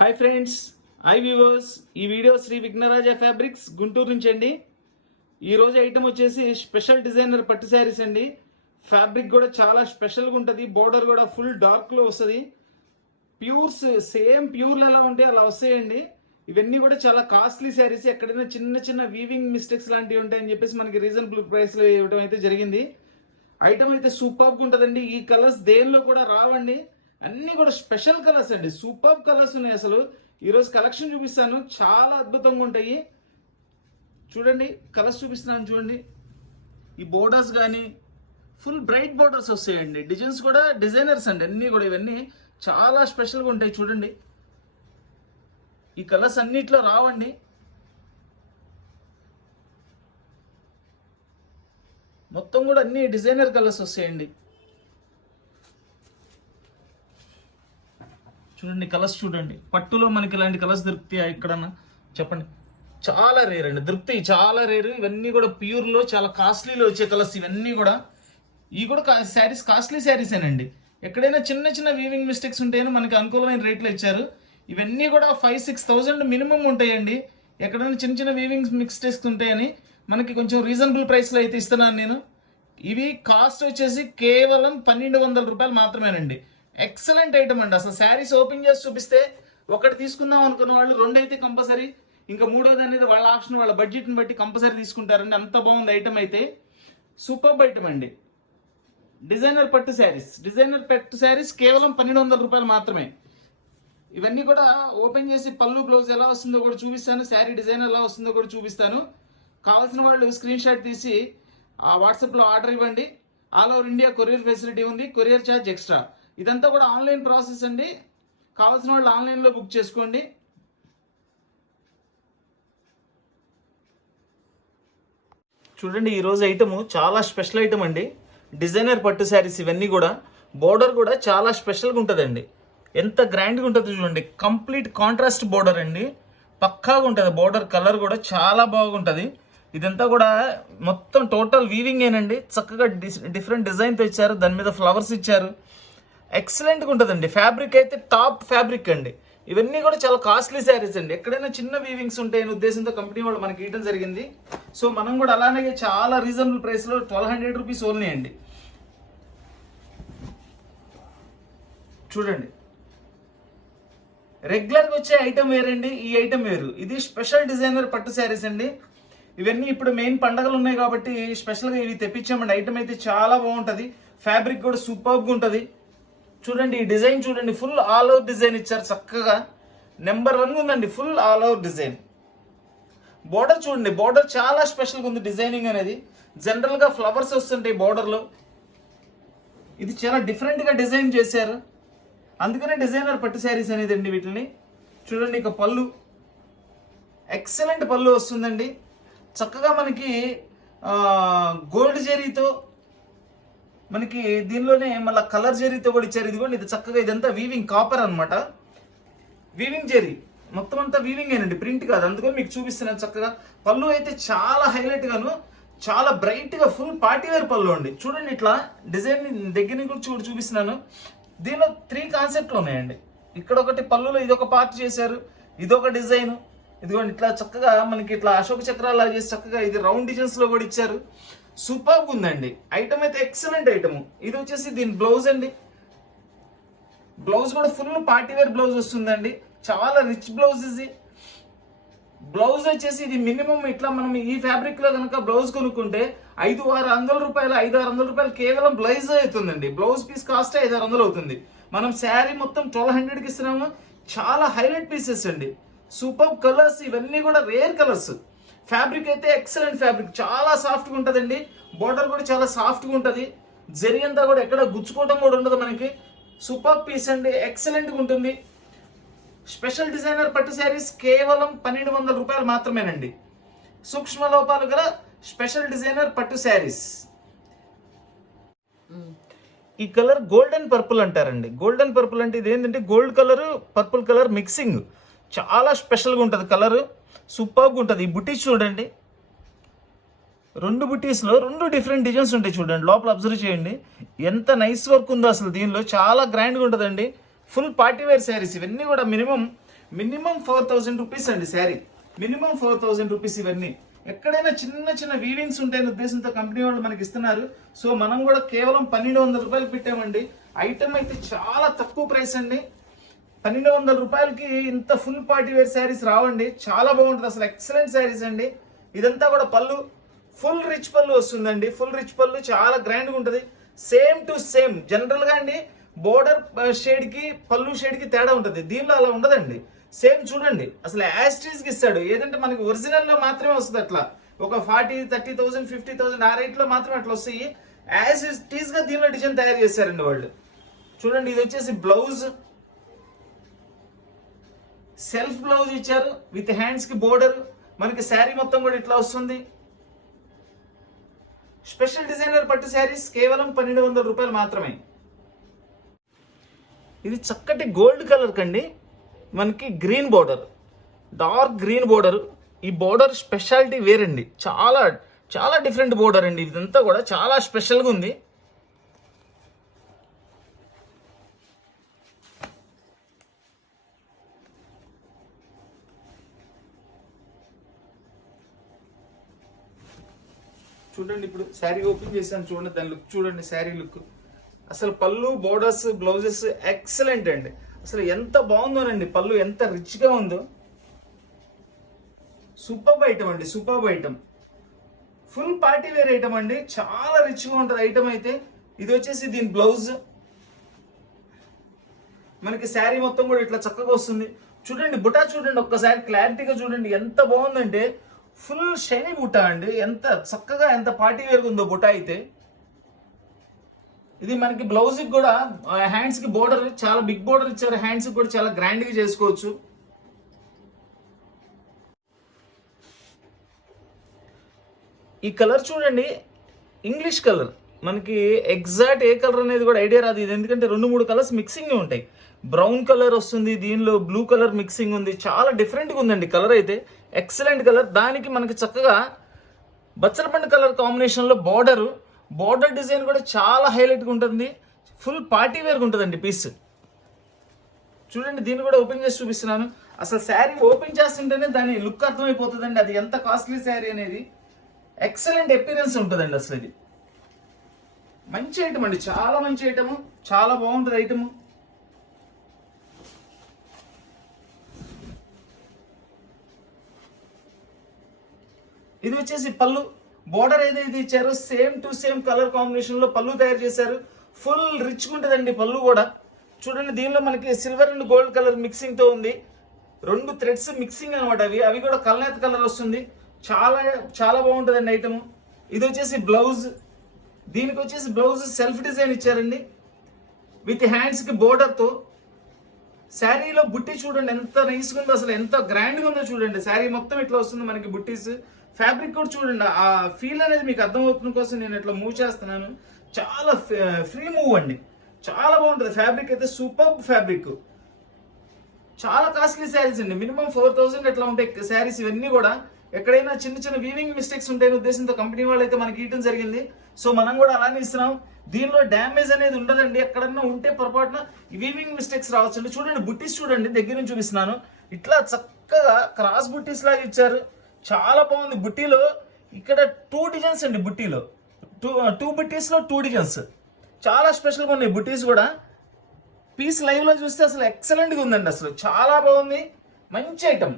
Hi friends, hi viewers. ఈ video Shri Vighnaraja fabrics Guntur నుంచి అండి. ఈరోజు ఐటమ్ వచ్చేసి స్పెషల్ డిజైనర్ పట్టు శారీస్ అండి. ఫ్యాబ్రిక్ కూడా చాలా స్పెషల్గా ఉంటుంది. బోర్డర్ కూడా ఫుల్ డార్క్లో వస్తుంది. ప్యూర్స్ సేమ్ ప్యూర్లు ఎలా ఉంటాయి అలా వస్తాయండి. ఇవన్నీ కూడా చాలా కాస్ట్లీ శారీస్. ఎక్కడైనా చిన్న చిన్న వీవింగ్ మిస్టేక్స్ లాంటివి ఉంటాయని చెప్పేసి మనకి రీజనబుల్ ప్రైస్లో ఇవ్వడం అయితే జరిగింది. ఐటమ్ అయితే సూపర్గా ఉంటుందండి. ఈ కలర్స్ దేనిలో కూడా రావండి. అన్నీ కూడా స్పెషల్ కలర్స్ అండి. సూపర్ కలర్స్ ఉన్నాయి. అసలు ఈరోజు కలెక్షన్ చూపిస్తాను, చాలా అద్భుతంగా ఉంటాయి. చూడండి, కలర్స్ చూపిస్తున్నాను చూడండి. ఈ బోర్డర్స్ కానీ ఫుల్ బ్రైట్ బోర్డర్స్ వస్తాయండి. డిజైన్స్ కూడా డిజైనర్స్ అండి. అన్నీ కూడా ఇవన్నీ చాలా స్పెషల్గా ఉంటాయి. చూడండి, ఈ కలర్స్ అన్నిట్లో రావండి. మొత్తం కూడా అన్ని డిజైనర్ కలర్స్ వస్తాయండి. చూడండి, కలర్స్ చూడండి. పట్టులో మనకి ఇలాంటి కలర్స్ దొరుకుతాయి ఎక్కడన్నా చెప్పండి? చాలా రేర్ అండి, దొరుకుతాయి, చాలా రేరు. ఇవన్నీ కూడా ప్యూర్లో చాలా కాస్ట్లీలో వచ్చే కలర్స్ ఇవన్నీ కూడా. ఇవి కూడా శారీస్ కాస్ట్లీ శారీసేనండి. ఎక్కడైనా చిన్న చిన్న వీవింగ్ మిస్టేక్స్ ఉంటాయని మనకి అనుకూలమైన రేట్లో ఇచ్చారు. ఇవన్నీ కూడా 5-6,000 మినిమం ఉంటాయండి. ఎక్కడైనా చిన్న చిన్న వీవింగ్ మిస్టేక్స్ ఉంటాయని మనకి కొంచెం రీజనబుల్ ప్రైస్లో అయితే ఇస్తున్నాను నేను. ఇవి కాస్ట్ వచ్చేసి కేవలం 1,200 రూపాయలు మాత్రమేనండి. ఎక్సలెంట్ ఐటమ్ అండి. అసలు శారీస్ ఓపెన్ చేసి చూపిస్తే ఒకటి తీసుకుందాం అనుకున్న వాళ్ళు రెండు అయితే కంపల్సరీ, ఇంకా మూడోది అనేది వాళ్ళ ఆప్షన్, వాళ్ళ బడ్జెట్ని బట్టి కంపల్సరీ తీసుకుంటారండి. అంత బాగుంది ఐటమ్ అయితే. సూపర్ ఐటమ్ అండి. డిజైనర్ పట్టు శారీస్ కేవలం 1,200 రూపాయలు మాత్రమే. ఇవన్నీ కూడా ఓపెన్ చేసి పళ్ళు బ్లౌజ్ ఎలా వస్తుందో కూడా చూపిస్తాను, శారీ డిజైన్ ఎలా వస్తుందో కూడా చూపిస్తాను. కావాల్సిన వాళ్ళు స్క్రీన్ షాట్ తీసి వాట్సాప్లో ఆర్డర్ ఇవ్వండి. All over India courier facility ఉంది, కొరియర్ ఛార్జ్ ఎక్స్ట్రా. ఇదంతా కూడా ఆన్లైన్ ప్రాసెస్ అండి. కావాల్సిన వాళ్ళు ఆన్లైన్లో బుక్ చేసుకోండి. చూడండి, ఈరోజు ఐటమ్ చాలా స్పెషల్ ఐటమ్ అండి. డిజైనర్ పట్టు శారీస్ ఇవన్నీ కూడా. బోర్డర్ కూడా చాలా స్పెషల్గా ఉంటుందండి. ఎంత గ్రాండ్గా ఉంటుందో చూడండి. కంప్లీట్ కాంట్రాస్ట్ బోర్డర్ అండి, పక్కాగా ఉంటుంది. బోర్డర్ కలర్ కూడా చాలా బాగుంటుంది. ఇదంతా కూడా మొత్తం టోటల్ వీవింగ్ ఏనండి. చక్కగా డిఫరెంట్ డిజైన్తో ఇచ్చారు, దాని మీద ఫ్లవర్స్ ఇచ్చారు. ఎక్సలెంట్గా ఉంటుందండి. ఫ్యాబ్రిక్ అయితే టాప్ ఫ్యాబ్రిక్ అండి. ఇవన్నీ కూడా చాలా కాస్ట్లీ శారీస్ అండి. ఎక్కడైనా చిన్న వీవింగ్స్ ఉంటాయని ఉద్దేశంతో కంపెనీ వాళ్ళు మనకి ఇవ్వడం జరిగింది. సో మనం కూడా అలానే చాలా రీజనబుల్ ప్రైస్లో 1,200 రూపీస్ ఓన్లీ అండి. చూడండి, రెగ్యులర్గా వచ్చే ఐటమ్ వేరండి, ఈ ఐటమ్ వేరు. ఇది స్పెషల్ డిజైనర్ పట్టు శారీస్ అండి. ఇవన్నీ ఇప్పుడు మెయిన్ పండగలు ఉన్నాయి కాబట్టి స్పెషల్గా ఇవి తెప్పించామండి. ఐటమ్ అయితే చాలా బాగుంటుంది. ఫ్యాబ్రిక్ కూడా సూపర్గా ఉంటుంది. చూడండి, ఈ డిజైన్ చూడండి, ఫుల్ ఆల్ ఓవర్ డిజైన్ ఇచ్చారు. చక్కగా నెంబర్ 1 ఉందండి, full all over design. Border చూడండి, బోర్డర్ చాలా స్పెషల్గా ఉంది. డిజైనింగ్ అనేది జనరల్గా ఫ్లవర్స్ వస్తుంటాయి బోర్డర్లో. ఇది చాలా డిఫరెంట్గా డిజైన్ చేశారు, అందుకనే డిజైనర్ పట్టు శారీస్ అనేది అండి వీటిని. చూడండి, ఇక పళ్ళు ఎక్సలెంట్ పళ్ళు వస్తుందండి. చక్కగా మనకి గోల్డ్ జరీతో, మనకి దీనిలోనే మళ్ళీ కలర్ జరీతో కూడా ఇచ్చారు. ఇదిగోండి, ఇది చక్కగా ఇదంతా వీవింగ్ కాపర్ అనమాట. వీవింగ్ జరీ మొత్తం అంతా వీవింగ్ ఏనండి, ప్రింట్ కాదు. అందుకని మీకు చూపిస్తున్నాను. చక్కగా పళ్ళు అయితే చాలా హైలైట్ గాను, చాలా బ్రైట్ గా ఫుల్ పార్టీ వేర్ పళ్ళు అండి. చూడండి, ఇట్లా డిజైన్ దగ్గర నుంచి చూపిస్తున్నాను. దీనిలో 3 కాన్సెప్ట్లు ఉన్నాయండి. ఇక్కడ ఒకటి పళ్ళులో ఇదొక పార్ట్ చేశారు, ఇదొక డిజైన్. ఇదిగోండి, ఇట్లా చక్కగా మనకి ఇట్లా అశోక చక్రాలు చేసి చక్కగా ఇది రౌండ్ డిజైన్స్ లో కూడా ఇచ్చారు. సూపర్గా ఉందండి ఐటమ్ అయితే. Excellent item. ఇది వచ్చేసి దీని బ్లౌజ్ అండి. బ్లౌజ్ కూడా ఫుల్ పార్టీ వేర్ బ్లౌజ్ వస్తుందండి. చాలా రిచ్ బ్లౌజ్ ఇది. బ్లౌజ్ వచ్చేసి ఇది మినిమం ఇట్లా మనం ఈ ఫ్యాబ్రిక్ లో కనుక బ్లౌజ్ కొనుక్కుంటే 500-600 రూపాయలు కేవలం బ్లౌజ్ అవుతుందండి. బ్లౌజ్ పీస్ కాస్ట్ 500-600 అవుతుంది. మనం శారీ మొత్తం 1,200కి ఇస్తున్నాము. చాలా హైలైట్ పీసెస్ అండి. సూపర్ కలర్స్, ఇవన్నీ కూడా రేర్ కలర్స్. ఫ్యాబ్రిక్ అయితే ఎక్సలెంట్ ఫ్యాబ్రిక్, చాలా సాఫ్ట్గా ఉంటుందండి. బోర్డర్ కూడా చాలా సాఫ్ట్గా ఉంటుంది. జరీ అంతా కూడా ఎక్కడ గుచ్చుకోవడం కూడా ఉండదు మనకి. సూపర్ పీస్ అండి, ఎక్సలెంట్గా ఉంటుంది. స్పెషల్ డిజైనర్ పట్టు శారీస్ కేవలం 1,200 రూపాయలు మాత్రమేనండి. సూక్ష్మ లోపాలు గల స్పెషల్ డిజైనర్ పట్టు శారీస్. ఈ కలర్ గోల్డెన్ పర్పుల్ అంటారండి. గోల్డెన్ పర్పుల్ అంటే ఇది ఏంటంటే gold colour purple colour mixing. చాలా స్పెషల్గా ఉంటుంది కలర్, సూపర్గా ఉంటుంది. ఈ బుటీస్ చూడండి, 2 బుటీస్లో 2 డిఫరెంట్ డిజైన్స్ ఉంటాయి. చూడండి, లోపల అబ్జర్వ్ చేయండి ఎంత నైస్ వర్క్ ఉందో అసలు. దీనిలో చాలా గ్రాండ్గా ఉంటుందండి. ఫుల్ పార్టీ వేర్ శారీస్ ఇవన్నీ కూడా. మినిమం మినిమం 4000 రూపీస్ అండి శారీ, మినిమం 4000 రూపీస్. ఇవన్నీ ఎక్కడైనా చిన్న చిన్న వీవింగ్స్ ఉంటాయనే ఉద్దేశంతో కంపెనీ వాళ్ళు మనకి ఇస్తున్నారు. సో మనం కూడా కేవలం 1200 రూపాయలు పెట్టామండి. ఐటమ్ అయితే చాలా తక్కువ ప్రైస్ అండి. 1200 రూపాయలకి ఇంత ఫుల్ పార్టీ వేర్ శారీస్ రావండి. చాలా బాగుంటుంది అసలు, ఎక్సలెంట్ శారీస్ అండి. ఇదంతా కూడా పళ్ళు ఫుల్ రిచ్ పళ్ళు వస్తుందండి. ఫుల్ రిచ్ పళ్ళు చాలా గ్రాండ్గా ఉంటుంది. సేమ్ టు సేమ్ జనరల్గా అండి బోర్డర్ షేడ్కి పళ్ళు షేడ్కి తేడా ఉంటుంది, దీనిలో అలా ఉండదండి. సేమ్ చూడండి అసలు యాస్టీస్కి ఇస్తాడు. ఏదంటే మనకి ఒరిజినల్లో మాత్రమే వస్తుంది అట్లా, ఒక 40, 30,000, 50,000 ఆ రేట్లో మాత్రమే అట్లా వస్తాయి. యాజ్ టీస్గా దీనిలో డిజైన్ తయారు చేశారండి వాళ్ళు. చూడండి ఇది వచ్చేసి బ్లౌజ్, సెల్ఫ్ బ్లౌజ్ ఇచ్చారు విత్ హ్యాండ్స్ కి బోర్డర్. మనకి శారీ మొత్తం కూడా ఇట్లా వస్తుంది. స్పెషల్ డిజైనర్ పట్టు శారీస్ కేవలం 1200 రూపాయలు మాత్రమే. ఇది చక్కటి గోల్డ్ కలర్ కండి, మనకి green border, dark green border. ఈ బోర్డర్ స్పెషాలిటీ వేరండి, చాలా చాలా డిఫరెంట్ బోర్డర్ అండి. ఇదంతా కూడా చాలా స్పెషల్గా ఉంది. చూడండి ఇప్పుడు శారీ ఓపెన్ చేశాను, చూడండి దాని లుక్ చూడండి, శారీ లుక్ అసలు. పళ్ళు బోర్డర్స్ బ్లౌజెస్ ఎక్సలెంట్ అండి. అసలు ఎంత బాగుందోనండి, పళ్ళు ఎంత రిచ్గా ఉందో. సూపర్ ఐటమ్ అండి, super item. Full party wear item అండి, చాలా రిచ్గా ఉంటుంది ఐటమ్ అయితే. ఇది వచ్చేసి దీని బ్లౌజ్. మనకి శారీ మొత్తం కూడా ఇట్లా చక్కగా వస్తుంది. చూడండి బుటా చూడండి ఒక్కసారి క్లారిటీగా చూడండి, ఎంత బాగుందంటే ఫుల్ షైనీ బుటా అండి. ఎంత చక్కగా ఎంత పార్టీ వేర్గా ఉందో బుటా అయితే. ఇది మనకి బ్లౌజ్ కి కూడా హ్యాండ్స్ కి బోర్డర్ చాలా బిగ్ బోర్డర్ ఇచ్చారు. హ్యాండ్స్ కి కూడా చాలా గ్రాండ్ గా చేసుకోవచ్చు. ఈ కలర్ చూడండి, ఇంగ్లీష్ కలర్. మనకి ఎగ్జాక్ట్ ఏ కలర్ అనేది కూడా ఐడియా రాదు ఇది, ఎందుకంటే 2-3 కలర్స్ మిక్సింగ్ ఉంటాయి. బ్రౌన్ కలర్ వస్తుంది, దీనిలో బ్లూ కలర్ మిక్సింగ్ ఉంది. చాలా డిఫరెంట్గా ఉందండి కలర్ అయితే, ఎక్సలెంట్ కలర్. దానికి మనకి చక్కగా బచ్చలపండు కలర్ కాంబినేషన్లో బోర్డర్ డిజైన్ కూడా చాలా హైలైట్గా ఉంటుంది. ఫుల్ పార్టీ వేర్గా ఉంటుందండి పీస్. చూడండి దీన్ని కూడా ఓపెన్ చేసి చూపిస్తున్నాను. అసలు శారీ ఓపెన్ చేస్తుంటేనే దాని లుక్ అర్థమైపోతుందండి, అది ఎంత కాస్ట్లీ శారీ అనేది. ఎక్సలెంట్ అపీరెన్స్ ఉంటుందండి అసలు. ఇది మంచి ఐటమ్ అండి, చాలా మంచి ఐటమ్, చాలా బాగుంటుంది ఐటమ్. ఇది వచ్చేసి పళ్ళు, బోర్డర్ ఏదైతే ఇచ్చారో same to same colour combination లో పళ్ళు తయారు చేశారు. ఫుల్ రిచ్ ఉంటుందండి పళ్ళు కూడా. చూడండి దీనిలో మనకి silver and gold colour mixing తో ఉంది. 2 థ్రెడ్స్ మిక్సింగ్ అనమాట, అవి కూడా కల్నేత కలర్ వస్తుంది. చాలా చాలా బాగుంటుందండి ఐటమ్. ఇది వచ్చేసి బ్లౌజ్, దీనికి వచ్చేసి బ్లౌజ్ సెల్ఫ్ డిజైన్ ఇచ్చారండి విత్ హ్యాండ్స్ కి బోర్డర్ తో. శారీలో బుట్టి చూడండి ఎంత నైస్గా ఉందో, అసలు ఎంత గ్రాండ్గా ఉందో చూడండి. శారీ మొత్తం ఇట్లా వస్తుంది మనకి బుట్టీస్. ఫ్యాబ్రిక్ కూడా చూడండి, ఆ ఫీల్ అనేది మీకు అర్థమవుతున్న కోసం నేను ఇట్లా మూవ్ చేస్తున్నాను. చాలా ఫ్రీ మూవ్ అండి, చాలా బాగుంటుంది. ఫ్యాబ్రిక్ అయితే సూపర్ ఫ్యాబ్రిక్. చాలా కాస్ట్లీ శారీస్ అండి, మినిమం 4000 ఎట్లా ఉంటాయి శారీస్ ఇవన్నీ కూడా. ఎక్కడైనా చిన్న చిన్న వీవింగ్ మిస్టేక్స్ ఉంటాయనే ఉద్దేశంతో కంపెనీ వాళ్ళు అయితే మనకి ఇవ్వడం జరిగింది. సో మనం కూడా అలానే ఇస్తున్నాం. దీనిలో డ్యామేజ్ అనేది ఉండదండి, ఎక్కడన్నా ఉంటే పొరపాటున వీవింగ్ మిస్టేక్స్ రావచ్చండి. చూడండి బుట్టీస్ చూడండి, దగ్గర నుంచి చూపిస్తున్నాను. ఇట్లా చక్కగా క్రాస్ బుట్టీస్ లాగా ఇచ్చారు, చాలా బాగుంది. బుట్టీలో ఇక్కడ 2 డిజైన్స్ అండి, బుట్టీలో 2 బుట్టీస్లో 2 డిజైన్స్ చాలా స్పెషల్గా ఉన్నాయి. బుట్టీస్ కూడా పీస్ లైవ్ లో చూస్తే అసలు ఎక్సలెంట్గా ఉందండి, అసలు చాలా బాగుంది. మంచి ఐటమ్.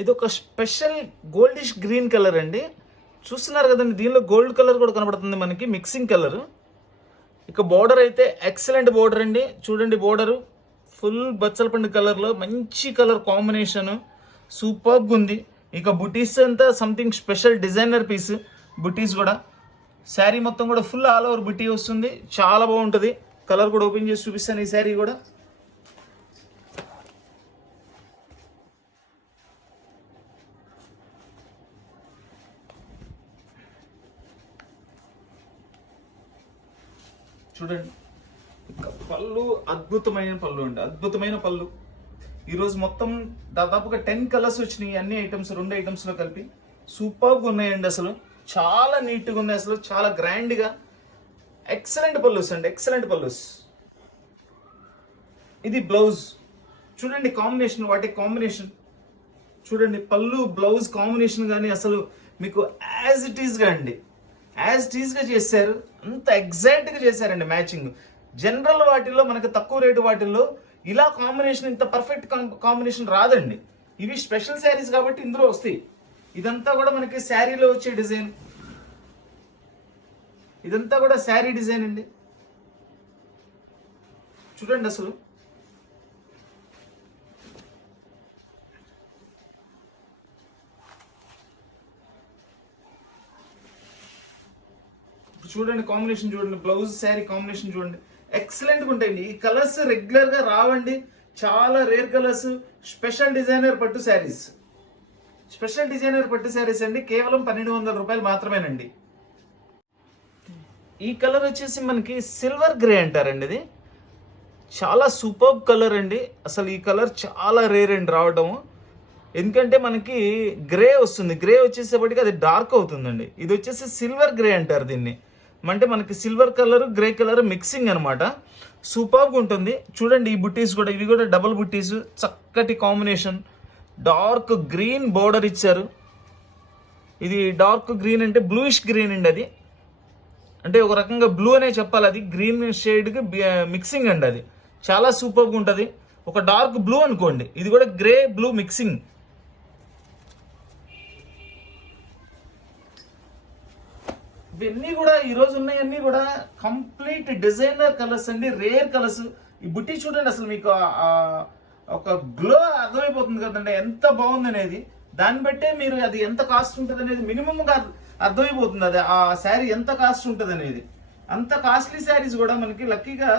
ఇది ఒక స్పెషల్ గోల్డిష్ గ్రీన్ కలర్ అండి, చూస్తున్నారు కదండి. దీనిలో గోల్డ్ కలర్ కూడా కనబడుతుంది మనకి, మిక్సింగ్ కలర్. ఇక బోర్డర్ అయితే ఎక్సలెంట్ బోర్డర్ అండి. చూడండి బోర్డరు ఫుల్ బచ్చలపండు కలర్లో మంచి కలర్ కాంబినేషన్, సూపర్గా ఉంది. ఇక బుటీస్ అంతా సంథింగ్ స్పెషల్ డిజైనర్ పీస్. బుటీస్ కూడా శారీ మొత్తం కూడా ఫుల్ ఆల్ ఓవర్ బుటీ వస్తుంది, చాలా బాగుంటుంది. కలర్ కూడా ఓపెన్ చేసి చూపిస్తాను ఈ శారీ కూడా. చూడండి పళ్ళు అద్భుతమైన పళ్ళు అండి, అద్భుతమైన పళ్ళు. ఈరోజు మొత్తం దాదాపుగా 10 కలర్స్ వచ్చినాయి, అన్ని ఐటమ్స్ 2 ఐటమ్స్లో కలిపి. సూపర్గా ఉన్నాయండి, అసలు చాలా నీట్గా ఉన్నాయి, అసలు చాలా గ్రాండ్గా. ఎక్సలెంట్ పళ్ళుస్ అండి, ఎక్సలెంట్ పళ్ళుస్. ఇది బ్లౌజ్. చూడండి కాంబినేషన్, వాటి కాంబినేషన్ చూడండి. పళ్ళు బ్లౌజ్ కాంబినేషన్ కానీ అసలు మీకు యాజ్ ఇట్ ఈస్గా అండి, యాజ్ ఇట్ ఈస్గా చేశారు. అంత ఎగ్జాక్ట్గా చేశారండి మ్యాచింగ్. జనరల్ వాటిల్లో మనకి తక్కువ రేటు వాటిల్లో ఇలా కాంబినేషన్, ఇంత పర్ఫెక్ట్ కాంబినేషన్ రాదండి. ఇవి స్పెషల్ శారీస్ కాబట్టి ఇందులో వస్తాయి. ఇదంతా కూడా మనకి శారీలో వచ్చే డిజైన్, ఇదంతా కూడా శారీ డిజైన్ అండి. చూడండి అసలు చూడండి కాంబినేషన్ చూడండి, బ్లౌజ్ శారీ కాంబినేషన్ చూడండి, ఎక్సలెంట్గా ఉంటాయండి. ఈ కలర్స్ రెగ్యులర్గా రావండి, చాలా రేర్ కలర్స్. స్పెషల్ డిజైనర్ పట్టు శారీస్, స్పెషల్ డిజైనర్ పట్టు శారీస్ అండి. కేవలం 1200 రూపాయలు మాత్రమేనండి. ఈ కలర్ వచ్చేసి మనకి సిల్వర్ గ్రే అంటారండి. ఇది చాలా సూపర్బ్ కలర్ అండి. అసలు ఈ కలర్ చాలా రేర్ అండి రావడము. ఎందుకంటే మనకి గ్రే వస్తుంది, గ్రే వచ్చేసేపటికి అది డార్క్ అవుతుందండి. ఇది వచ్చేసి సిల్వర్ గ్రే అంటారు దీన్ని. అంటే మనకి silver colour grey colour mixing అనమాట. సూపర్గా ఉంటుంది. చూడండి ఈ బుట్టీస్ కూడా, ఇవి కూడా డబుల్ బుట్టీస్, చక్కటి కాంబినేషన్. డార్క్ గ్రీన్ బోర్డర్ ఇచ్చారు. ఇది డార్క్ గ్రీన్ అంటే బ్లూయిష్ గ్రీన్ అండి. అది అంటే ఒక రకంగా బ్లూ అనే చెప్పాలి, అది గ్రీన్ షేడ్కి మిక్సింగ్ అండి. అది చాలా సూపర్గా ఉంటుంది. ఒక డార్క్ బ్లూ అనుకోండి, ఇది కూడా గ్రే బ్లూ మిక్సింగ్. ఇవన్నీ కూడా ఈరోజు ఉన్నాయన్నీ కూడా కంప్లీట్ డిజైనర్ కలర్స్ అండి, రేర్ కలర్స్. ఈ బుట్టి చూడండి అసలు మీకు ఒక గ్లో అర్థమైపోతుంది కదండి ఎంత బాగుంది అనేది. దాన్ని బట్టే మీరు అది ఎంత కాస్ట్ ఉంటుంది అనేది మినిమంగా అర్థమైపోతుంది. అది ఆ శారీ ఎంత కాస్ట్ ఉంటుంది అనేది. అంత కాస్ట్లీ శారీస్ కూడా మనకి లక్కీగా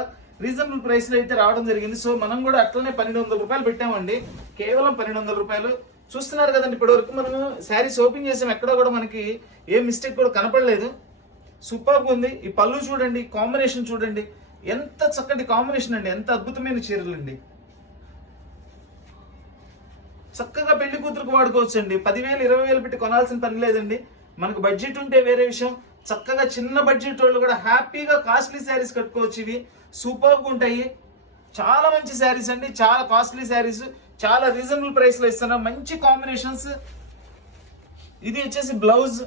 రీజనబుల్ ప్రైస్లో అయితే రావడం జరిగింది. సో మనం కూడా అట్లనే 1200 రూపాయలు పెట్టామండి, కేవలం 1200 రూపాయలు. చూస్తున్నారు కదండి, ఇప్పటి వరకు మనము శారీస్ ఓపెన్ చేసాం, ఎక్కడ కూడా మనకి ఏ మిస్టేక్ కూడా కనపడలేదు. సూపర్గా ఉంది. ఈ పళ్ళు చూడండి, కాంబినేషన్ చూడండి, ఎంత చక్కటి కాంబినేషన్ అండి, ఎంత అద్భుతమైన చీరలు అండి. చక్కగా పెళ్లి కూతురుకు వాడుకోవచ్చు అండి. 10,000 20,000 పెట్టి కొనాల్సిన పని లేదండి. మనకు బడ్జెట్ ఉంటే వేరే విషయం. చక్కగా చిన్న బడ్జెట్ వాళ్ళు కూడా హ్యాపీగా కాస్ట్లీ శారీస్ కట్టుకోవచ్చు. ఇవి సూపర్గా ఉంటాయి. చాలా మంచి శారీస్ అండి, చాలా కాస్ట్లీ శారీస్, చాలా రీజనబుల్ ప్రైస్లో ఇస్తున్నాం. మంచి కాంబినేషన్స్. ఇది వచ్చేసి బ్లౌజ్.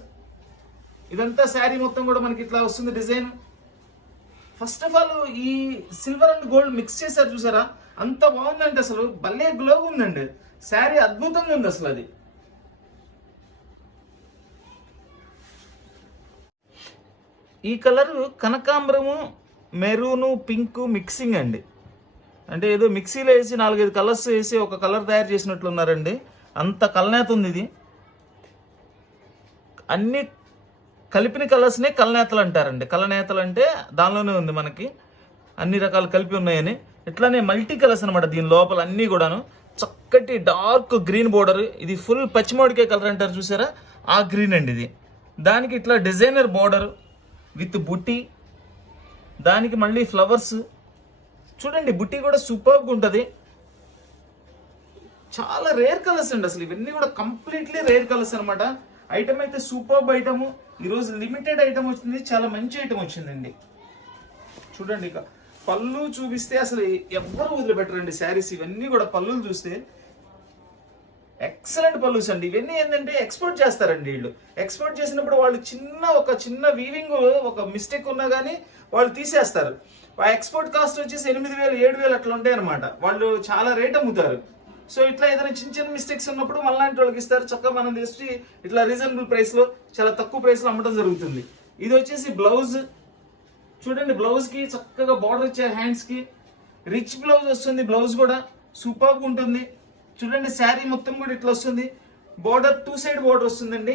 ఇదంతా శారీ మొత్తం కూడా మనకి ఇట్లా వస్తుంది డిజైన్. ఫస్ట్ ఆఫ్ ఆల్ ఈ సిల్వర్ అండ్ గోల్డ్ మిక్స్ చేశారు చూసారా, అంత బాగుందండి. అసలు భలే గ్లోగా ఉందండి శారీ, అద్భుతంగా ఉంది అసలు. అది ఈ కలరు కనకాంబరము, మెరూను, పింక్ మిక్సింగ్ అండి. అంటే ఏదో మిక్సీలో వేసి 4-5 కలర్స్ వేసి ఒక కలర్ తయారు చేసినట్లున్నారండి. అంత కలనేత ఉంది ఇది. అన్ని కలిపిన కలర్స్నే కలనేతలు అంటారండి. కలనేతలు అంటే దానిలోనే ఉంది మనకి అన్ని రకాలు కలిపి ఉన్నాయని. ఇట్లానే మల్టీ కలర్స్ అనమాట దీని లోపల అన్నీ కూడాను. చక్కటి డార్క్ గ్రీన్ బోర్డర్, ఇది ఫుల్ పచ్చిమామిడికాయ కలర్ అంటారు చూసారా, ఆ గ్రీన్ అండి ఇది. దానికి ఇట్లా డిజైనర్ బోర్డర్ విత్ బుట్టి, దానికి మళ్ళీ ఫ్లవర్స్. చూడండి బుట్టి కూడా సూపర్గా ఉంటుంది. చాలా రేర్ కలర్స్ అండి అసలు. ఇవన్నీ కూడా కంప్లీట్లీ రేర్ కలర్స్ అనమాట. ఐటమ్ అయితే సూపర్బ్ ఐటమ్. ఈరోజు లిమిటెడ్ ఐటమ్ వచ్చింది, చాలా మంచి ఐటమ్ వచ్చిందండి. చూడండి ఇక పళ్ళు చూపిస్తే అసలు ఎవ్వరు వదిలిపెట్టరండి శారీస్. ఇవన్నీ కూడా పళ్ళులు చూస్తే ఎక్సలెంట్ పళ్ళుస్ అండి. ఇవన్నీ ఏంటంటే ఎక్స్పోర్ట్ చేస్తారండి వీళ్ళు. ఎక్స్పోర్ట్ చేసినప్పుడు వాళ్ళు ఒక చిన్న వీవింగ్ ఒక మిస్టేక్ ఉన్నా కానీ వాళ్ళు తీసేస్తారు. ఆ ఎక్స్పోర్ట్ కాస్ట్ వచ్చేసి 8,000 7,000 అట్లా ఉంటాయి అనమాట. వాళ్ళు చాలా రేట్ అమ్ముతారు. సో ఇట్లా ఏదైనా చిన్న మిస్టేక్స్ ఉన్నప్పుడు మనలాంటి వాళ్ళకి ఇస్తారు. చక్కగా మనం తెచ్చి ఇట్లా రీజనబుల్ ప్రైస్లో చాలా తక్కువ ప్రైస్లో అమ్మడం జరుగుతుంది. ఇది వచ్చేసి బ్లౌజ్. చూడండి బ్లౌజ్కి చక్కగా బార్డర్ ఇచ్చారు, హ్యాండ్స్కి రిచ్ బ్లౌజ్ వస్తుంది. బ్లౌజ్ కూడా సూపర్గా ఉంటుంది. చూడండి శారీ మొత్తం కూడా ఇట్లా వస్తుంది. బార్డర్ 2 సైడ్ బార్డర్ వస్తుందండి.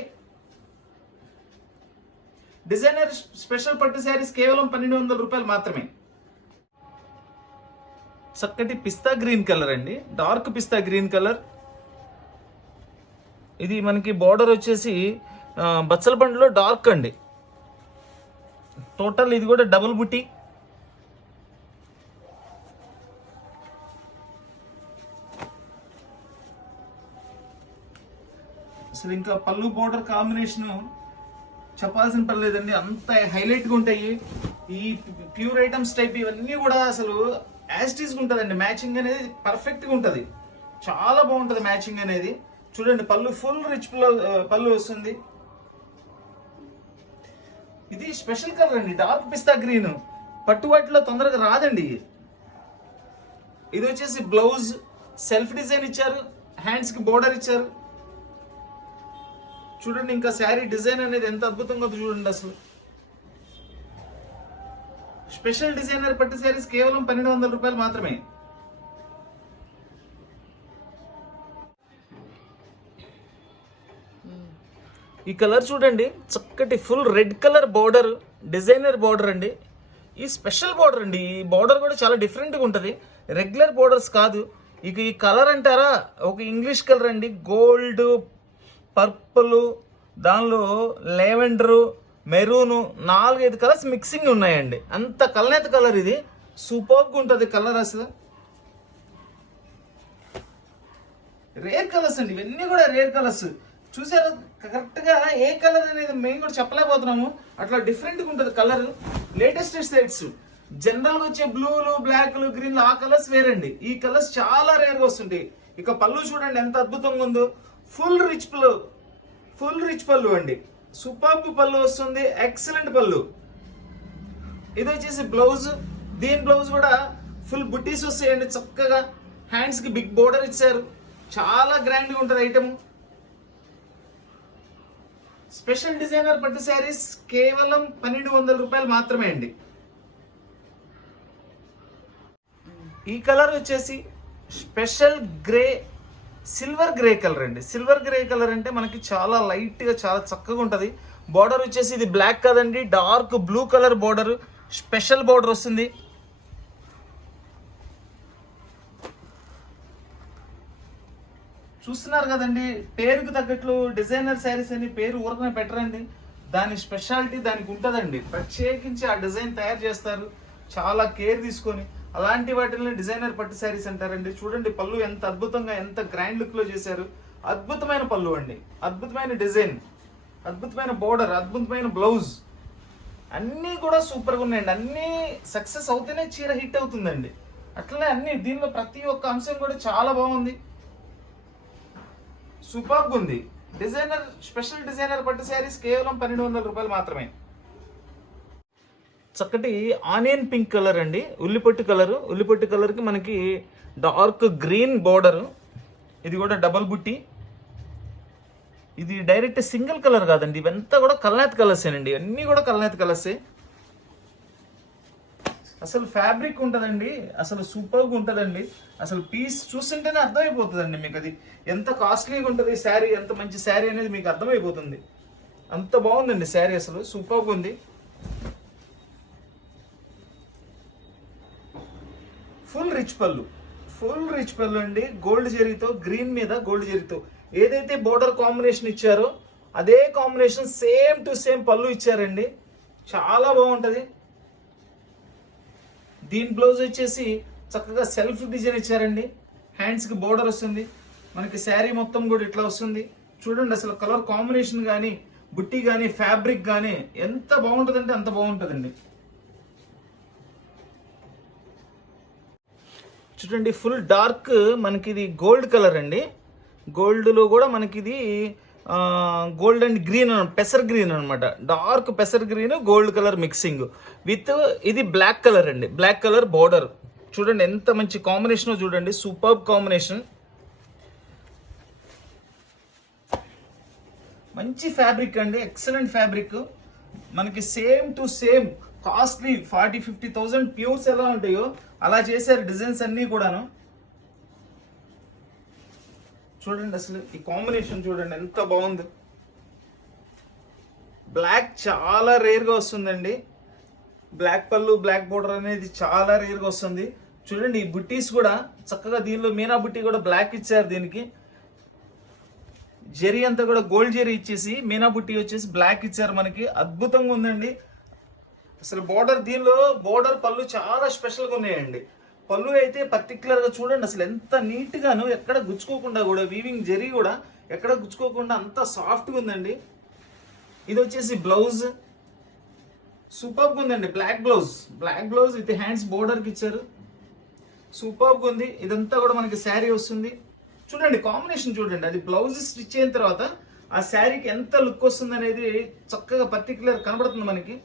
డిజైనర్ స్పెషల్ పట్టు శారీస్ కేవలం 1200 రూపాయలు మాత్రమే. చక్కటి పిస్తా గ్రీన్ కలర్ అండి, డార్క్ పిస్తా గ్రీన్ కలర్. ఇది మనకి బార్డర్ వచ్చేసి బచ్చల బండిలో డార్క్ అండి. టోటల్ ఇది కూడా డబుల్ బుట్టి. అసలు ఇంకా పళ్ళు బోర్డర్ కాంబినేషన్ చెప్పాల్సిన పర్లేదండి, అంత హైలైట్గా ఉంటాయి. ఈ ప్యూర్ ఐటమ్స్ టైప్ ఇవన్నీ కూడా అసలు యాస్టీస్గా ఉంటుందండి. మ్యాచింగ్ అనేది పర్ఫెక్ట్గా ఉంటుంది, చాలా బాగుంటుంది మ్యాచింగ్ అనేది. చూడండి పళ్ళు ఫుల్ రిచ్ పళ్ళు వస్తుంది. ఇది స్పెషల్ కలర్ అండి, డార్క్ పిస్తా గ్రీన్. పట్టు వాటిలో తొందరగా రాదండి. ఇది వచ్చేసి బ్లౌజ్ సెల్ఫ్ డిజైన్ ఇచ్చారు, హ్యాండ్స్ కి బోర్డర్ ఇచ్చారు. చూడండి ఇంకా శారీ డిజైన్ అనేది ఎంత అద్భుతంగా ఉందో చూడండి. అసలు స్పెషల్ డిజైనర్ పట్టు శారీస్ కేవలం 1200 రూపాయలు మాత్రమే. ఈ కలర్ చూడండి, చక్కటి full red colour border, designer border అండి. ఈ స్పెషల్ బోర్డర్ అండి. ఈ బోర్డర్ కూడా చాలా డిఫరెంట్గా ఉంటుంది, రెగ్యులర్ బోర్డర్స్ కాదు. ఇక ఈ కలర్ అంటారా, ఒక ఇంగ్లీష్ కలర్ అండి. గోల్డ్, పర్పుల్, దానిలో లెవెండరు, మెరూను, 4-5 కలర్స్ మిక్సింగ్ ఉన్నాయండి. అంత కలనేత కలర్ ఇది. సూపర్గా ఉంటుంది కలర్. అసలు రేర్ కలర్స్ అండి, ఇవన్నీ కూడా రేర్ కలర్స్. చూసారు కరెక్ట్గా ఏ కలర్ అనేది మేము కూడా చెప్పలేకపోతున్నాము, అట్లా డిఫరెంట్గా ఉంటుంది కలర్. లేటెస్ట్ సెట్స్ జనరల్గా వచ్చే బ్లూలు, బ్లాక్లు, గ్రీన్లు ఆ కలర్స్ వేరండి. ఈ కలర్స్ చాలా రేర్గా వస్తుంటాయి. ఇక పళ్ళు చూడండి ఎంత అద్భుతంగా ఉందో. ఫుల్ రిచ్ పళ్ళు అండి. సూపర్బ్ పళ్ళు వస్తుంది, ఎక్సలెంట్ పళ్ళు. ఇది వచ్చేసి బ్లౌజ్. దీని బ్లౌజ్ కూడా ఫుల్ బుట్టీస్ వస్తాయండి చక్కగా. హ్యాండ్స్ కి బిగ్ బోర్డర్ ఇచ్చారు, చాలా గ్రాండ్గా ఉంటుంది ఐటమ్. స్పెషల్ డిజైనర్ పట్టు శారీస్ కేవలం 1200 రూపాయలు మాత్రమే అండి. ఈ కలర్ వచ్చేసి special grey, silver grey colour అండి. సిల్వర్ గ్రే కలర్ అంటే మనకి చాలా లైట్గా చాలా చక్కగా ఉంటుంది. బార్డర్ వచ్చేసి ఇది బ్లాక్ కదండి, dark blue colour border, special border వస్తుంది. చూస్తున్నారు కదండి, పేరుకు తగ్గట్లు డిజైనర్ శారీస్ అని పేరు ఊరకనే పెట్టరండి. దాని స్పెషాలిటీ దానికి ఉంటుందండి. ప్రత్యేకించి ఆ డిజైన్ తయారు చేస్తారు చాలా కేర్ తీసుకొని. అలాంటి వాటిని డిజైనర్ పట్టు శారీస్ అంటారండి. చూడండి పళ్ళు ఎంత అద్భుతంగా, ఎంత గ్రాండ్ లుక్ లో చేశారు. అద్భుతమైన పళ్ళు అండి, అద్భుతమైన డిజైన్, అద్భుతమైన బోర్డర్, అద్భుతమైన బ్లౌజ్, అన్నీ కూడా సూపర్గా ఉన్నాయండి. అన్నీ సక్సెస్ అవుతేనే చీర హిట్ అవుతుందండి. అట్లనే అన్ని దీనిలో ప్రతి ఒక్క అంశం కూడా చాలా బాగుంది, సూపర్గా ఉంది. డిజైనర్ స్పెషల్ డిజైనర్ పట్టు శారీస్ కేవలం 1200 రూపాయలు మాత్రమే. చక్కటి ఆనియన్ పింక్ కలర్ అండి, ఉల్లిపొట్టు కలర్. ఉల్లిపొట్టు కలర్కి మనకి డార్క్ గ్రీన్ బోర్డర్. ఇది కూడా డబల్ బుట్టి. ఇది డైరెక్ట్ సింగిల్ కలర్ కాదండి, ఇవంతా కూడా కల్నేత కలర్సేనండి. అన్నీ కూడా కల్నేత కలర్సే. అసలు ఫ్యాబ్రిక్ ఉంటుందండి, అసలు సూపర్గా ఉంటుందండి. అసలు పీస్ చూస్తుంటేనే అర్థమైపోతుందండి మీకు అది ఎంత కాస్ట్లీగా ఉంటుంది శారీ, ఎంత మంచి శారీ అనేది మీకు అర్థమైపోతుంది. అంత బాగుందండి శారీ, అసలు సూపర్గా ఉంది. ఫుల్ రిచ్ పళ్ళు అండి. గోల్డ్ జరీతో, గ్రీన్ మీద గోల్డ్ జరీతో ఏదైతే బోర్డర్ కాంబినేషన్ ఇచ్చారో అదే కాంబినేషన్ సేమ్ టు సేమ్ పళ్ళు ఇచ్చారండి. చాలా బాగుంటుంది. దీని బ్లౌజ్ వచ్చేసి చక్కగా సెల్ఫ్ డిజైన్ ఇచ్చారండి. హ్యాండ్స్కి బోర్డర్ వస్తుంది. మనకి శారీ మొత్తం కూడా ఇట్లా వస్తుంది. చూడండి అసలు కలర్ కాంబినేషన్ కానీ, బుట్టి కానీ, ఫ్యాబ్రిక్ కానీ ఎంత బాగుంటుందంటే అంత బాగుంటుందండి. చూడండి ఫుల్ డార్క్ మనకి ఇది గోల్డ్ కలర్ అండి. గోల్డ్లో కూడా మనకి ఇది గోల్డ్ అండ్ గ్రీన్, పెసర్ గ్రీన్ అనమాట. డార్క్ పెసర్ green gold colour mixing with ఇది బ్లాక్ కలర్ అండి. బ్లాక్ కలర్ బోర్డర్ చూడండి ఎంత మంచి కాంబినేషన్ చూడండి, సూపర్బ్ కాంబినేషన్. మంచి ఫ్యాబ్రిక్ అండి, ఎక్సలెంట్ ఫ్యాబ్రిక్. మనకి same to same costly 40-50,000 pures ఎలా ఉంటాయో అలా చేశారు డిజైన్స్ అన్నీ కూడాను. చూడండి అసలు ఈ కాంబినేషన్ చూడండి ఎంత బాగుంది. బ్లాక్ చాలా రేర్గా వస్తుందండి. బ్లాక్ పళ్ళు, బ్లాక్ బోర్డర్ అనేది చాలా రేర్గా వస్తుంది. చూడండి ఈ బుట్టీస్ కూడా చక్కగా, దీనిలో మీనా బుట్టి కూడా బ్లాక్ ఇచ్చారు. దీనికి జరీ అంతా కూడా గోల్డ్ జరీ ఇచ్చేసి మీనా బుట్టి వచ్చేసి బ్లాక్ ఇచ్చారు. మనకి అద్భుతంగా ఉందండి అసలు బోర్డర్. దీనిలో బోర్డర్ పళ్ళు చాలా స్పెషల్గా ఉన్నాయండి. పళ్ళు అయితే పర్టికులర్గా చూడండి అసలు ఎంత నీట్గాను, ఎక్కడ గుచ్చుకోకుండా కూడా, వీవింగ్ జరీ కూడా ఎక్కడ గుచ్చుకోకుండా అంత సాఫ్ట్గా ఉందండి. ఇది వచ్చేసి బ్లౌజ్ సూపర్గా ఉందండి. బ్లాక్ బ్లౌజ్ విత్ హ్యాండ్స్ బోర్డర్కి ఇచ్చారు. సూపర్గా ఉంది. ఇదంతా కూడా మనకి శారీ వస్తుంది. చూడండి కాంబినేషన్ చూడండి, అది బ్లౌజ్ స్టిచ్ అయిన తర్వాత ఆ శారీకి ఎంత లుక్ వస్తుంది అనేది చక్కగా పర్టికులర్ కనబడుతుంది మనకి.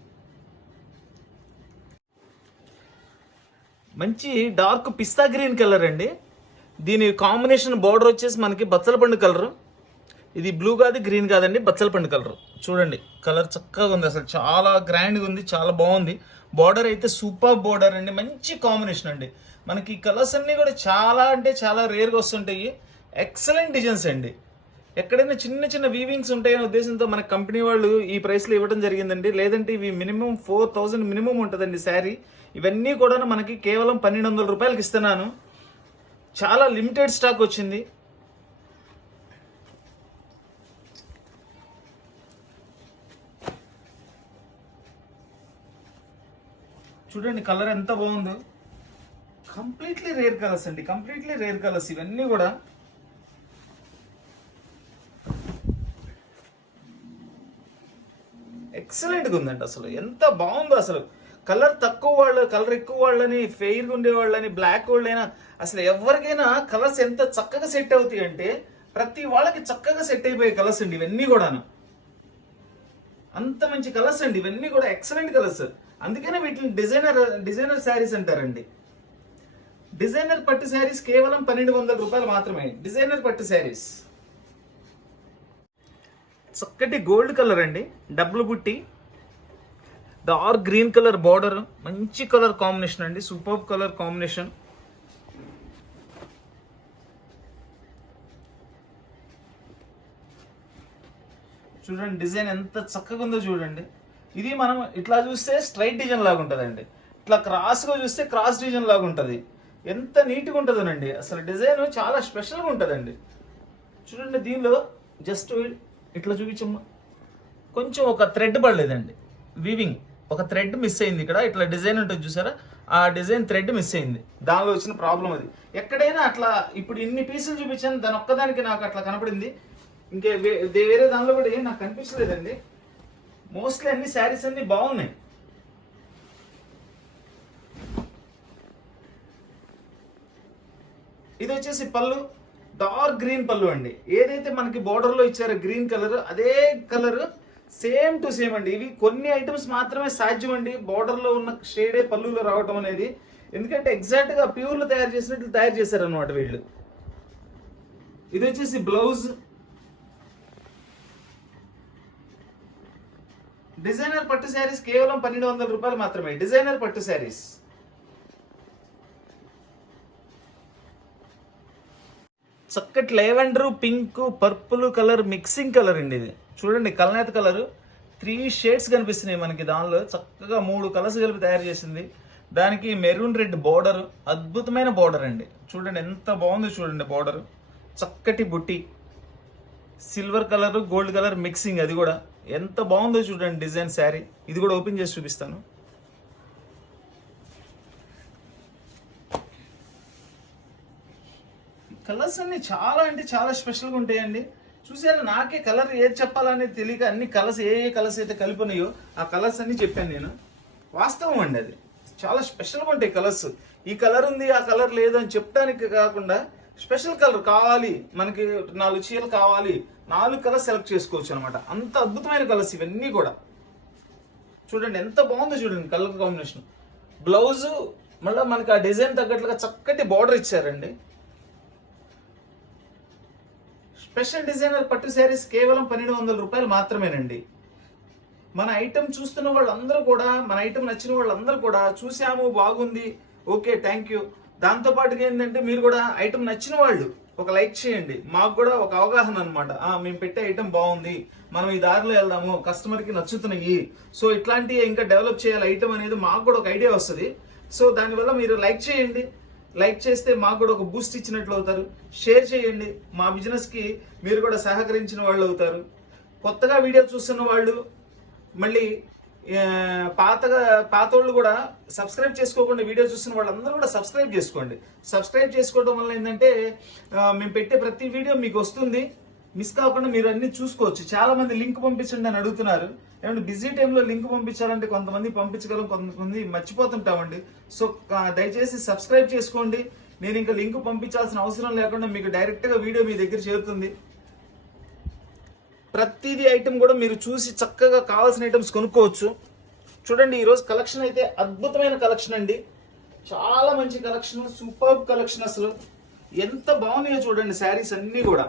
మంచి డార్క్ పిస్తా గ్రీన్ కలర్ అండి. దీని కాంబినేషన్ బార్డర్ వచ్చేసి మనకి బచ్చల పండు కలర్. ఇది బ్లూ కాదు, గ్రీన్ కాదండి, బచ్చల పండు కలర్. చూడండి కలర్ చక్కగా ఉంది, అసలు చాలా గ్రాండ్గా ఉంది, చాలా బాగుంది. బార్డర్ అయితే సూపర్ బార్డర్ అండి, మంచి కాంబినేషన్ అండి. మనకి ఈ కలర్స్ అన్నీ కూడా చాలా అంటే చాలా రేర్గా వస్తుంటాయి. ఎక్సలెంట్ డిజైన్స్ అండి. ఎక్కడైనా చిన్న చిన్న వీవింగ్స్ ఉంటాయనే ఉద్దేశంతో మన కంపెనీ వాళ్ళు ఈ ప్రైస్లో ఇవ్వడం జరిగిందండి. లేదంటే ఇవి మినిమం 4000 మినిమం ఉంటుందండి శారీ. ఇవన్నీ కూడా మనకి కేవలం 1200 రూపాయలకి ఇస్తున్నాను. చాలా లిమిటెడ్ స్టాక్ వచ్చింది. చూడండి కలర్ ఎంత బాగుందో. కంప్లీట్లీ రేర్ కలర్స్ అండి, కంప్లీట్లీ రేర్ కలర్స్ ఇవన్నీ కూడా. ఎక్సలెంట్గా ఉందండి, అసలు ఎంత బాగుందో. అసలు కలర్ తక్కువ వాళ్ళు, కలర్ ఎక్కువ వాళ్ళని, ఫెయిర్గా ఉండే వాళ్ళని, బ్లాక్ వాళ్ళైనా అసలు ఎవరికైనా కలర్స్ ఎంత చక్కగా సెట్ అవుతాయి అంటే ప్రతి వాళ్ళకి చక్కగా సెట్ అయిపోయే కలర్స్ అండి ఇవన్నీ కూడాను. అంత మంచి కలర్స్ అండి ఇవన్నీ కూడా, ఎక్సలెంట్ కలర్స్. అందుకనే వీటిని డిజైనర్ శారీస్ అంటారండి. డిజైనర్ పట్టు శారీస్ కేవలం 1200 రూపాయలు మాత్రమే. డిజైనర్ పట్టు శారీస్ చక్కటి గోల్డ్ కలర్ అండి, డబుల్ బుట్టి, డార్క్ గ్రీన్ కలర్ బార్డర్, మంచి కలర్ కాంబినేషన్ అండి, సూపర్ కలర్ కాంబినేషన్. చూడండి డిజైన్ ఎంత చక్కగా ఉందో చూడండి. ఇది మనం ఇట్లా చూస్తే స్ట్రైట్ డిజైన్ లాగా ఉంటుందండి, ఇట్లా క్రాస్గా చూస్తే క్రాస్ డిజైన్ లాగా ఉంటుంది. ఎంత నీట్గా ఉంటుందోనండి, అసలు డిజైన్ చాలా స్పెషల్గా ఉంటుందండి. చూడండి దీనిలో జస్ట్ ఇట్లా చూపించమ్మా, కొంచెం ఒక థ్రెడ్ పడలేదండి, వీవింగ్ ఒక థ్రెడ్ మిస్ అయింది ఇక్కడ. ఇట్లా డిజైన్ ఉంటుంది చూసారా, ఆ డిజైన్ థ్రెడ్ మిస్ అయింది, దానిలో వచ్చిన ప్రాబ్లం అది. ఎక్కడైనా అట్లా ఇప్పుడు ఇన్ని పీసులు చూపించాను, దాని ఒక్కదానికి నాకు అట్లా కనపడింది, ఇంకే వేరే దానిలో కూడా ఏం నాకు కనిపించలేదండి. మోస్ట్లీ అన్ని శారీస్ అన్ని బాగున్నాయి. ఇది వచ్చేసి పళ్ళు, డార్క్ గ్రీన్ పళ్ళు అండి. ఏదైతే మనకి బోర్డర్లో ఇచ్చారో గ్రీన్ కలర్, అదే కలర్ సేమ్ టు సేమ్ అండి. ఇవి కొన్ని ఐటమ్స్ మాత్రమే సాధ్యం అండి బోర్డర్లో ఉన్న షేడే పళ్ళులో రావటం అనేది. ఎందుకంటే ఎగ్జాక్ట్గా ప్యూర్లో తయారు చేసినట్లు తయారు చేశారు అనమాట వీళ్ళు. ఇది వచ్చేసి బ్లౌజ్. డిజైనర్ పట్టు శారీస్ కేవలం 1200 రూపాయలు మాత్రమే. డిజైనర్ పట్టు శారీస్. చక్కటి lavender, pink, purple colour mixing colour అండి ఇది. చూడండి కలనేత కలర్, 3 షేడ్స్ కనిపిస్తున్నాయి మనకి. దానిలో చక్కగా 3 కలర్స్ కలిపి తయారు చేసింది. దానికి మెరూన్ రెడ్ బార్డర్, అద్భుతమైన బార్డర్ అండి. చూడండి ఎంత బాగుందో చూడండి బార్డర్. చక్కటి బుట్టి, silver colour, gold colour mixing, అది కూడా ఎంత బాగుందో చూడండి డిజైన్ శారీ. ఇది కూడా ఓపెన్ చేసి చూపిస్తాను. కలర్స్ అన్ని చాలా అంటే చాలా స్పెషల్గా ఉంటాయండి. చూసారా, నాకే కలర్ ఏది చెప్పాలనేది తెలియక అన్ని కలర్స్ ఏ కలర్స్ అయితే కలిపినాయో ఆ కలర్స్ అన్ని చెప్పాను నేను. వాస్తవం అండి, అది చాలా స్పెషల్గా ఉంటాయి కలర్స్. ఈ కలర్ ఉంది ఆ కలర్ లేదు అని చెప్పడానికి కాకుండా స్పెషల్ కలర్ కావాలి మనకి, 4 చీరలు కావాలి, 4 కలర్స్ సెలెక్ట్ చేసుకోవచ్చు అనమాట. అంత అద్భుతమైన కలర్స్ ఇవన్నీ కూడా. చూడండి ఎంత బాగుందో చూడండి కలర్ కాంబినేషన్. బ్లౌజ్ మళ్ళీ మనకి ఆ డిజైన్ తగ్గట్లుగా చక్కటి బార్డర్ ఇచ్చారండి. స్పెషల్ డిజైనర్ పట్టు శారీస్ కేవలం 1200 రూపాయలు మాత్రమేనండి. మన ఐటమ్ చూస్తున్న వాళ్ళందరూ కూడా, మన ఐటమ్ నచ్చిన వాళ్ళందరూ కూడా చూసాము బాగుంది ఓకే థ్యాంక్ యూ. దాంతోపాటుగా ఏంటంటే మీరు కూడా ఐటమ్ నచ్చిన వాళ్ళు ఒక లైక్ చేయండి, మాకు కూడా ఒక అవగాహన అనమాట. మేము పెట్టే ఐటమ్ బాగుంది, మనం ఈ దారిలో వెళ్దాము, కస్టమర్కి నచ్చుతున్నాయి, సో ఇట్లాంటివి ఇంకా డెవలప్ చేయాలి ఐటమ్ అనేది మాకు కూడా ఒక ఐడియా వస్తుంది. సో దానివల్ల మీరు లైక్ చేయండి, లైక్ చేస్తే మాకు కూడా ఒక బూస్ట్ ఇచ్చినట్లు అవుతారు. షేర్ చేయండి, మా బిజినెస్కి మీరు కూడా సహకరించిన వాళ్ళు అవుతారు. కొత్తగా వీడియో చూస్తున్న వాళ్ళు, మళ్ళీ పాతోళ్ళు కూడా సబ్స్క్రైబ్ చేసుకోకుండా వీడియో చూస్తున్న వాళ్ళందరూ కూడా సబ్స్క్రైబ్ చేసుకోండి. సబ్స్క్రైబ్ చేసుకోవడం వల్ల ఏంటంటే మేము పెట్టే ప్రతి వీడియో మీకు వస్తుంది, మిస్ కాకుండా మీరు అన్ని చూసుకోవచ్చు. చాలా మంది లింక్ పంపించండి అని అడుగుతున్నారు. ఏమంటే బిజీ టైంలో లింక్ పంపించాలంటే కొంతమంది పంపించగలం, కొంతమంది మర్చిపోతుంటామండి. సో దయచేసి సబ్స్క్రైబ్ చేసుకోండి. నేను ఇంకా లింక్ పంపించాల్సిన అవసరం లేకుండా మీకు డైరెక్ట్గా వీడియో మీ దగ్గర చేరుతుంది. ప్రతిదీ ఐటమ్ కూడా మీరు చూసి చక్కగా కావాల్సిన ఐటమ్స్ కొనుక్కోవచ్చు. చూడండి, ఈరోజు కలెక్షన్ అయితే అద్భుతమైన కలెక్షన్ అండి. చాలా మంచి కలెక్షన్, సూపర్ కలెక్షన్. అసలు ఎంత బాగున్నాయో చూడండి. శారీస్ అన్నీ కూడా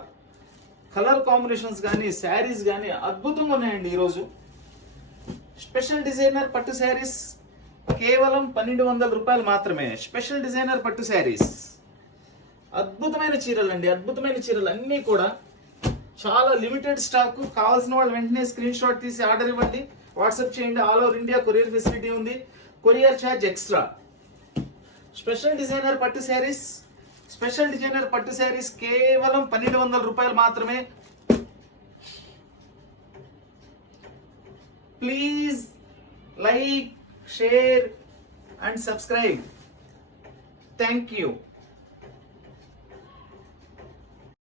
కలర్ కాంబినేషన్స్ కానీ శారీస్ కానీ అద్భుతంగా ఉన్నాయండి. ఈరోజు స్పెషల్ డిజైనర్ పట్టు శారీస్ కేవలం 1200 రూపాయలు మాత్రమే. స్పెషల్ డిజైనర్ పట్టు శారీస్, అద్భుతమైన చీరలు అండి. అద్భుతమైన చీరలు అన్నీ కూడా చాలా లిమిటెడ్ స్టాక్. కావాల్సిన వాళ్ళు వెంటనే స్క్రీన్ షాట్ తీసి ఆర్డర్ ఇవ్వండి, వాట్సాప్ చేయండి. All over India courier facility ఉంది, courier charge extra. Special designer పట్టు శారీస్, స్పెషల్ డిజైనర్ పట్టు శారీస్ కేవలం 1200 రూపాయలు మాత్రమే. Please like, share and subscribe. Thank you.